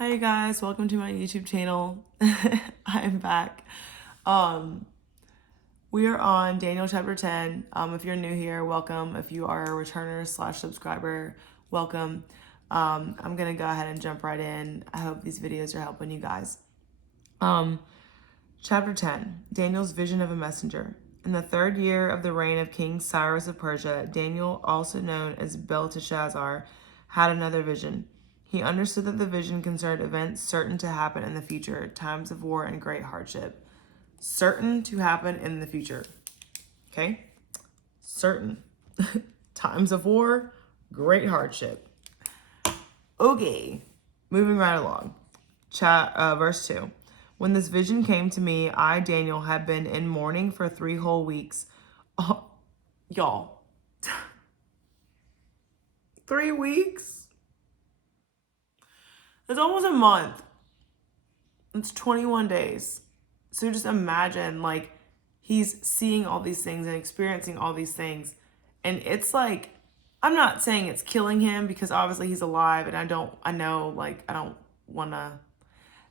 Hi you guys, welcome to my YouTube channel. I'm back. We are on Daniel chapter 10. If you're new here, welcome. If you are a returner / subscriber, welcome. I'm gonna go ahead and jump right in. I hope these videos are helping you guys. Chapter 10, Daniel's vision of a messenger. In the 3rd year of the reign of King Cyrus of Persia, Daniel, also known as Belteshazzar, had another vision. He understood that the vision concerned events certain to happen in the future, times of war and great hardship. Certain to happen in the future. Okay? Certain. Times of war, great hardship. Okay. Moving right along. Verse 2. When this vision came to me, I, Daniel, had been in mourning for 3 whole weeks. Oh, y'all. 3 weeks? It's almost a month. It's 21 days. So just imagine, like, he's seeing all these things and experiencing all these things. And it's like, I'm not saying it's killing him because obviously he's alive. And I don't want to,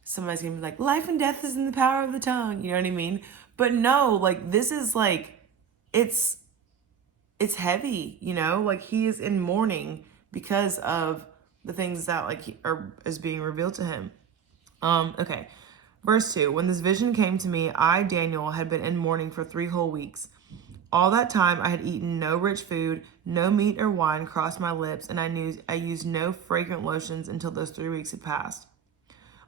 somebody's going to be like, life and death is in the power of the tongue. You know what I mean? But no, like, this is like, it's heavy, you know? Like, he is in mourning because of the things that is being revealed to him. Okay. Verse 2. When this vision came to me, I, Daniel, had been in mourning for 3 whole weeks. All that time I had eaten no rich food, no meat or wine crossed my lips, and I used no fragrant lotions until those 3 weeks had passed.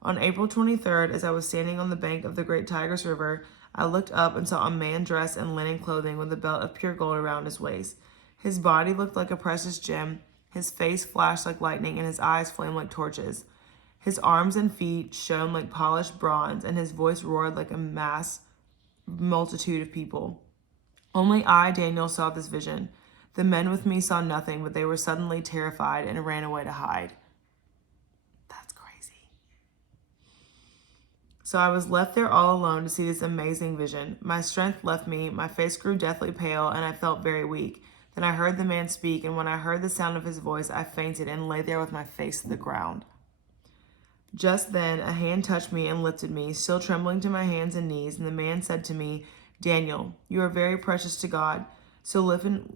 On April 23rd, as I was standing on the bank of the great Tigris River, I looked up and saw a man dressed in linen clothing with a belt of pure gold around his waist. His body looked like a precious gem, his face flashed like lightning, and his eyes flamed like torches. His arms and feet shone like polished bronze, and his voice roared like a mass multitude of people. Only I, Daniel, saw this vision. The men with me saw nothing, but they were suddenly terrified and ran away to hide. That's crazy. So I was left there all alone to see this amazing vision. My strength left me, my face grew deathly pale, and I felt very weak. Then I heard the man speak, and when I heard the sound of his voice, I fainted and lay there with my face to the ground. Just then a hand touched me and lifted me, still trembling to my hands and knees, and the man said to me, Daniel, you are very precious to God. So listen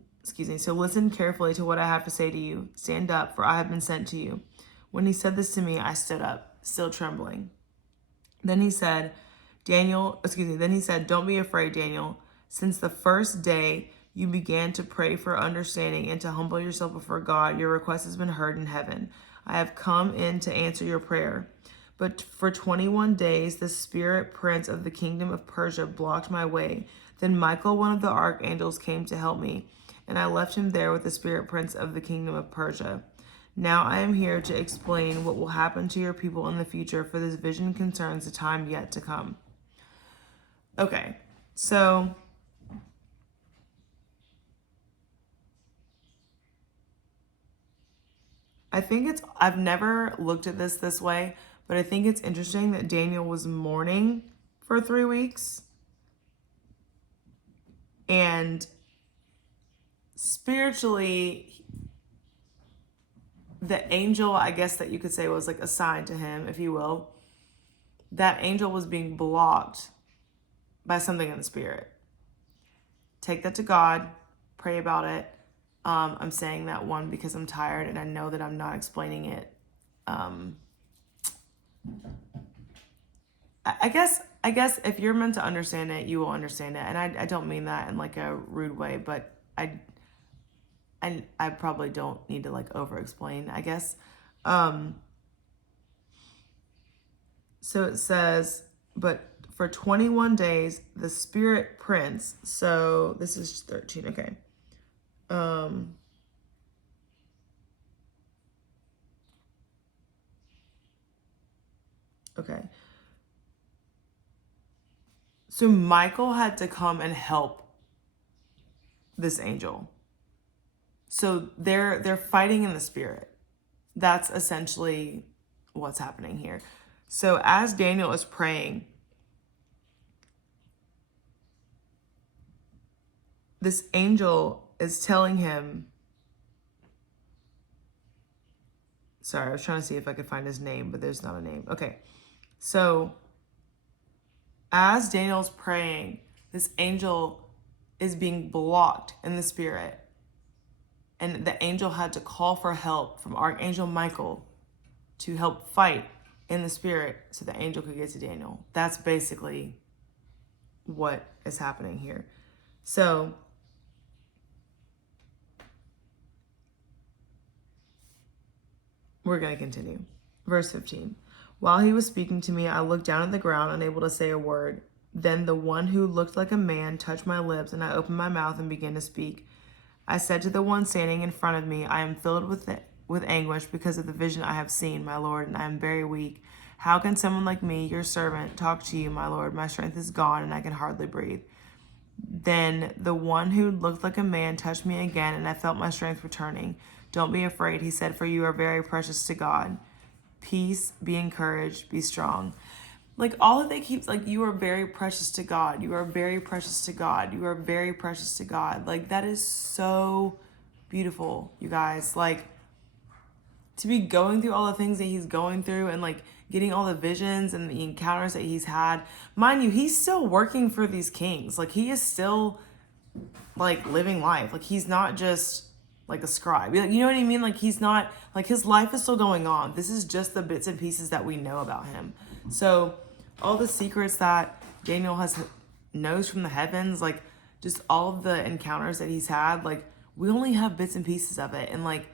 carefully to what I have to say to you. Stand up, for I have been sent to you. When he said this to me, I stood up, still trembling. Then he said, don't be afraid, Daniel. Since the first day you began to pray for understanding and to humble yourself before God, your request has been heard in heaven. I have come in to answer your prayer. But for 21 days, the spirit prince of the kingdom of Persia blocked my way. Then Michael, one of the archangels, came to help me, and I left him there with the spirit prince of the kingdom of Persia. Now I am here to explain what will happen to your people in the future, for this vision concerns the time yet to come. Okay, so I've never looked at this way, but I think it's interesting that Daniel was mourning for 3 weeks. And spiritually, the angel, I guess that you could say, was like assigned to him, if you will. That angel was being blocked by something in the spirit. Take that to God, pray about it. I'm saying that one because I'm tired and I know that I'm not explaining it. I guess if you're meant to understand it, you will understand it. And I don't mean that in like a rude way, but I probably don't need to like over explain, I guess. So it says, but for 21 days, the spirit prince, so this is 13, okay. Okay. So Michael had to come and help this angel. So they're fighting in the spirit. That's essentially what's happening here. So as Daniel is praying, this angel is telling him, Sorry, I was trying to see if I could find his name, but there's not a name. Okay. So as Daniel's praying, this angel is being blocked in the spirit. And the angel had to call for help from Archangel Michael to help fight in the spirit so the angel could get to Daniel. That's basically what is happening here. So we're going to continue. Verse 15. While he was speaking to me, I looked down at the ground, unable to say a word. Then the one who looked like a man touched my lips, and I opened my mouth and began to speak. I said to the one standing in front of me, I am filled with anguish because of the vision I have seen, my Lord, and I am very weak. How can someone like me, your servant, talk to you, my Lord? My strength is gone, and I can hardly breathe. Then the one who looked like a man touched me again, and I felt my strength returning. Don't be afraid, he said, for you are very precious to God. Peace, be encouraged, be strong. Like, all that they keep, like, you are very precious to God. You are very precious to God. You are very precious to God. Like, that is so beautiful, you guys. Like, to be going through all the things that he's going through and, like, getting all the visions and the encounters that he's had. Mind you, he's still working for these kings. Like, he is still, like, living life. Like, he's not just, like, a scribe. You know what I mean? Like, he's not, like, his life is still going on. This is just the bits and pieces that we know about him. So all the secrets that Daniel knows from the heavens, like, just all of the encounters that he's had, like, we only have bits and pieces of it. And, like,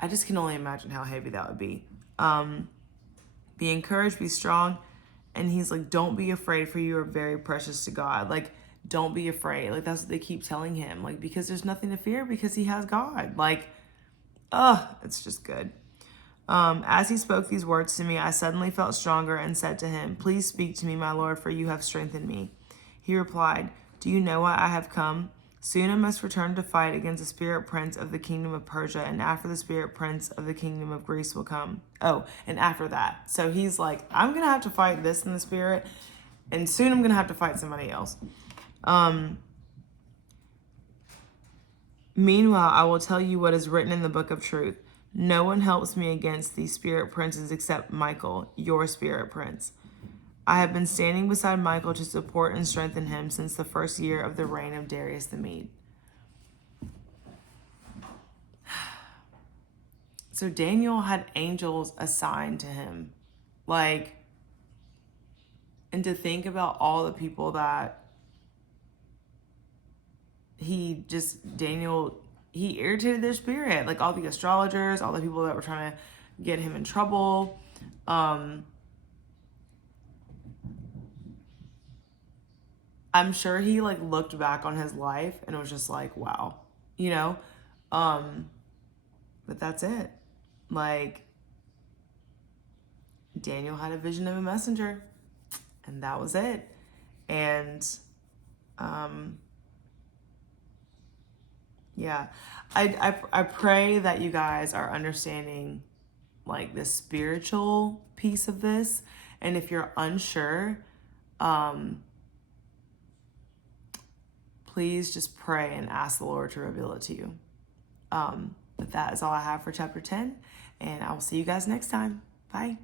I just can only imagine how heavy that would be. Be encouraged, be strong. And he's like, don't be afraid, for you are very precious to God. Like, don't be afraid. Like, that's what they keep telling him. Like, because there's nothing to fear because he has God. Like, it's just good. As he spoke these words to me, I suddenly felt stronger and said to him, please speak to me, my Lord, for you have strengthened me. He replied, do you know why I have come? Soon I must return to fight against the spirit prince of the kingdom of Persia, and after the spirit prince of the kingdom of Greece will come. Oh, and after that. So he's like, I'm going to have to fight this in the spirit, and soon I'm going to have to fight somebody else. Meanwhile, I will tell you what is written in the book of truth. No one helps me against these spirit princes except Michael, your spirit prince. I have been standing beside Michael to support and strengthen him since the first year of the reign of Darius the Mede. So Daniel had angels assigned to him. Like, and to think about all the people that he irritated their spirit. Like, all the astrologers, all the people that were trying to get him in trouble. I'm sure he, like, looked back on his life and was just like, wow, you know? But that's it. Like, Daniel had a vision of a messenger, and that was it. And, yeah, I pray that you guys are understanding, like, the spiritual piece of this. And if you're unsure, please just pray and ask the Lord to reveal it to you. But that is all I have for chapter 10, and I will see you guys next time. Bye.